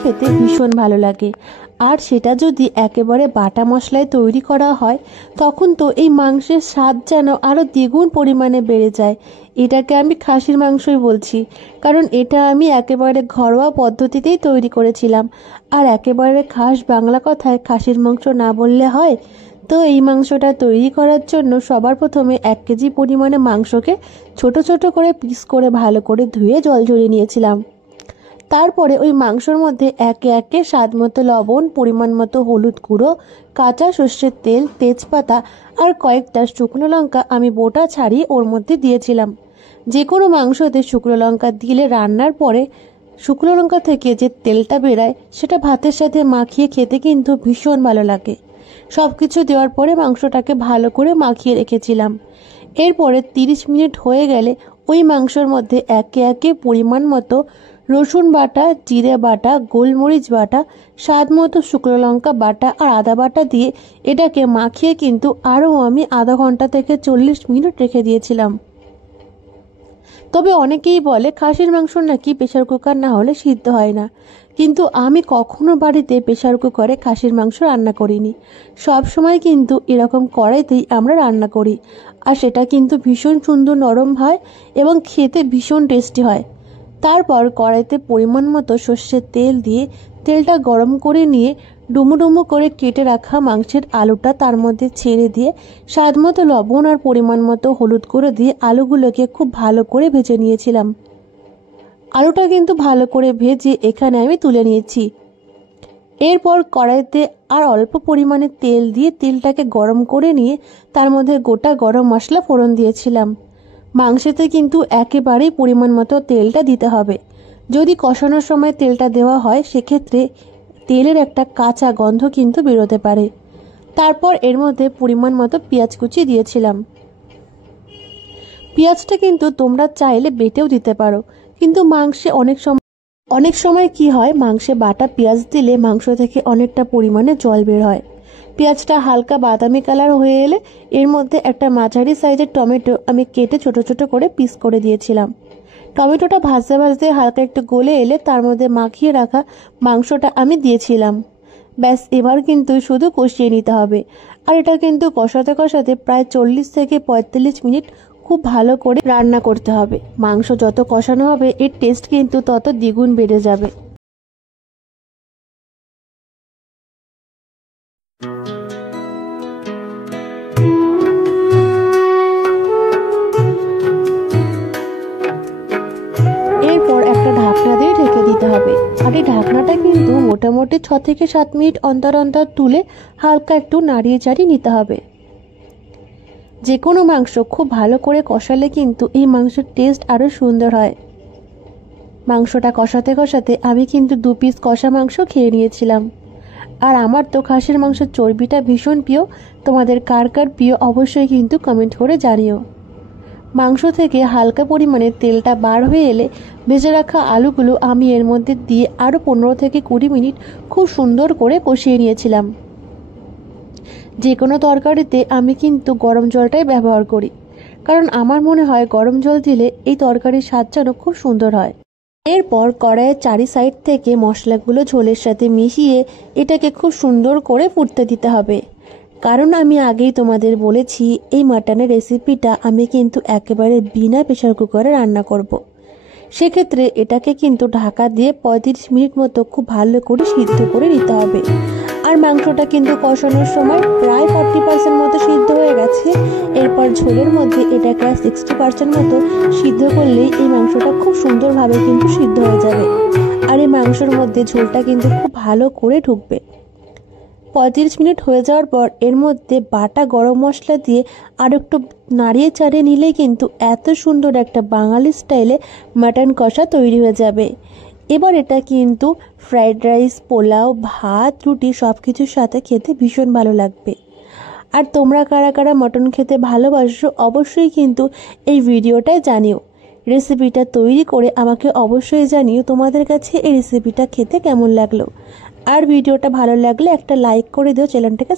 খেতে ভীষণ ভালো লাগে। আর সেটা যদি একেবারে বাটা মশলায় তৈরি করা হয় তখন তো এই মাংসের স্বাদ যেন আরও দ্বিগুণ পরিমাণে বেড়ে যায়। এটাকে আমি খাসির মাংসই বলছি, কারণ এটা আমি একেবারে ঘরোয়া পদ্ধতিতেই তৈরি করেছিলাম। আর একেবারে খাস বাংলা কথায় খাসির মাংস না বললে হয়। তো এই মাংসটা তৈরি করার জন্য সবার প্রথমে 1 কেজি পরিমাণে মাংসকে ছোট ছোট করে পিস করে ভালো করে ধুয়ে জল ঝরিয়ে নিয়েছিলাম। তারপরে ওই মাংসর মধ্যে একে একে স্বাদ মতো লবণ, পরিমাণ মতো হলুদ গুঁড়ো, কাঁচা সর্ষের তেল, তেজপাতা আর কয়েকটা শুকনো লঙ্কা আমি বোটা ছাড়িয়ে ওর মধ্যে দিয়েছিলাম। যে কোনো মাংসতে শুকনো লঙ্কা দিলে রান্নার পরে শুকনো লঙ্কা থেকে যে তেলটা বেরায় সেটা ভাতের সাথে মাখিয়ে খেতে কিন্তু ভীষণ ভালো লাগে। সব কিছু দেওয়ার পরে মাংসটাকে ভালো করে মাখিয়ে রেখেছিলাম। এরপরে 30 মিনিট হয়ে গেলে ওই মাংসর মধ্যে একে একে পরিমাণ মতো রসুন বাটা, জিরে বাটা, গোলমরিচ বাটা, স্বাদ মতো শুকনো লঙ্কা বাটা আর আদা বাটা দিয়ে এটাকে মাখিয়ে কিন্তু আরও আমি আধা ঘন্টা থেকে 40 মিনিট রেখে দিয়েছিলাম। তবে অনেকেই বলে খাসির মাংস নাকি প্রেসার কুকার না হলে সিদ্ধ হয় না, কিন্তু আমি কখনো বাড়িতে প্রেসার কুকারে খাসির মাংস রান্না করিনি। সব সময় কিন্তু এরকম কড়াইতেই আমরা রান্না করি, আর সেটা কিন্তু ভীষণ সুন্দর নরম হয় এবং খেতে ভীষণ টেস্টি হয়। তারপর কড়াইতে পরিমাণ মতো সর্ষের তেল দিয়ে তেলটা গরম করে নিয়ে ডুমো ডুমো করে কেটে রাখা মাংসের আলুটা তার মধ্যে ছেড়ে দিয়ে স্বাদ মতো লবণ আর পরিমাণ মতো হলুদ করে দিয়ে আলুগুলোকে খুব ভালো করে ভেজে নিয়েছিলাম। আলুটা কিন্তু ভালো করে ভেজে এখানে আমি তুলে নিয়েছি। এরপর কড়াইতে আর অল্প পরিমাণে তেল দিয়ে তেলটাকে গরম করে নিয়ে তার মধ্যে গোটা গরম মশলা ফোড়ন দিয়েছিলাম। মাংসেতে কিন্তু একেবারেই পরিমাণ মতো তেলটা দিতে হবে। যদি কষানোর সময় তেলটা দেওয়া হয় সেক্ষেত্রে তেলের একটা কাঁচা গন্ধ কিন্তু বেরোতে পারে। তারপর এর মধ্যে পরিমাণ মতো পেঁয়াজ কুচি দিয়েছিলাম। পেঁয়াজটা কিন্তু তোমরা চাইলে বেটেও দিতে পারো, কিন্তু মাংসে অনেক সময় কি হয়, মাংসে বাটা পেঁয়াজ দিলে মাংস থেকে অনেকটা পরিমাণে জল বের হয়। পেঁয়াজটা হালকা বাদামি কালার হয়ে এলে এর মধ্যে একটা মাঝারি সাইজের টমেটো আমি কেটে ছোট ছোট করে পিস করে দিয়েছিলাম। টমেটোটা ভাজতে ভাজতে হালকা একটু গলে এলে তার মধ্যে মাখিয়ে রাখা মাংসটা আমি দিয়েছিলাম। ব্যাস, এবার কিন্তু শুধু কষিয়ে নিতে হবে। আর এটা কিন্তু কষাতে কষাতে প্রায় 40 থেকে 45 মিনিট খুব ভালো করে রান্না করতে হবে। মাংস যত কষানো হবে এর টেস্ট কিন্তু তত দ্বিগুণ বেড়ে যাবে। এরপর একটা ঢাকনা দিয়ে ঢেকে দিতে হবে। আর এই ঢাকনাটা কিন্তু মোটামুটি 6 থেকে 7 মিনিট অন্তর অন্তর তুলে হালকা একটু নাড়িয়ে চাড়িয়ে নিতে হবে। যে কোনো মাংস খুব ভালো করে কষালে কিন্তু এই মাংসের টেস্ট আরও সুন্দর হয়। মাংসটা কষাতে কষাতে আমি কিন্তু 2 পিস কষা মাংস খেয়ে নিয়েছিলাম। আর আমার তো খাসির মাংসের চর্বিটা ভীষণ প্রিয়। তোমাদের কার কার প্রিয় অবশ্যই কিন্তু কমেন্ট করে জানিও। মাংস থেকে হালকা পরিমাণে তেলটা বার হয়ে এলে ভেজে রাখা আলুগুলো আমি এর মধ্যে দিয়ে আরও 15 থেকে 20 মিনিট খুব সুন্দর করে কষিয়ে নিয়েছিলাম। যে কোনো তরকারিতে আমি কিন্তু গরম জলটাই ব্যবহার করি, কারণ আমার মনে হয় গরম জল দিলে এই তরকারির স্বাদ যেন খুব সুন্দর হয়। এরপর কড়াইয়ের চারি সাইড থেকে মশলাগুলো ঝোলের সাথে মিশিয়ে এটাকে খুব সুন্দর করে ফুটতে দিতে হবে। কারণ আমি আগেই তোমাদের বলেছি এই মাটনের রেসিপিটা আমি কিন্তু একেবারে বিনা প্রেসার কুকারে রান্না করব। সেক্ষেত্রে এটাকে কিন্তু ঢাকা দিয়ে 35 মিনিট মতো খুব ভালো করে সিদ্ধ করে নিতে হবে। আর মাংসটা কিন্তু কষানোর সময় প্রায় 40% মতো সিদ্ধ হয়ে গেছে। এরপর ঝোলের মধ্যে এটাকে 60% মতো সিদ্ধ করলেই এই মাংসটা খুব সুন্দরভাবে কিন্তু সিদ্ধ হয়ে যাবে। আর এই মাংসের মধ্যে ঝোলটা কিন্তু খুব ভালো করে ঢুকবে। 35 মিনিট হয়ে যাওয়ার পর এর মধ্যে বাটা গরম মশলা দিয়ে আর একটু নাড়িয়ে চাড়িয়ে নিলেই কিন্তু এত সুন্দর একটা বাঙালি স্টাইলে মাটন কষা তৈরি হয়ে যাবে। এবার এটা কিন্তু ফ্রাইড রাইস, পোলাও, ভাত, রুটি সব কিছুর সাথে খেতে ভীষণ ভালো লাগবে। আর তোমরা কারা কারা মটন খেতে ভালোবাসো অবশ্যই কিন্তু এই ভিডিওটায় জানিও। রেসিপিটা তৈরি করে আমাকে অবশ্যই জানিও তোমাদের কাছে এই রেসিপিটা খেতে কেমন লাগলো। আর ভিডিওটা ভালো লাগলে একটা লাইক করে দিও, চ্যানেলটাকে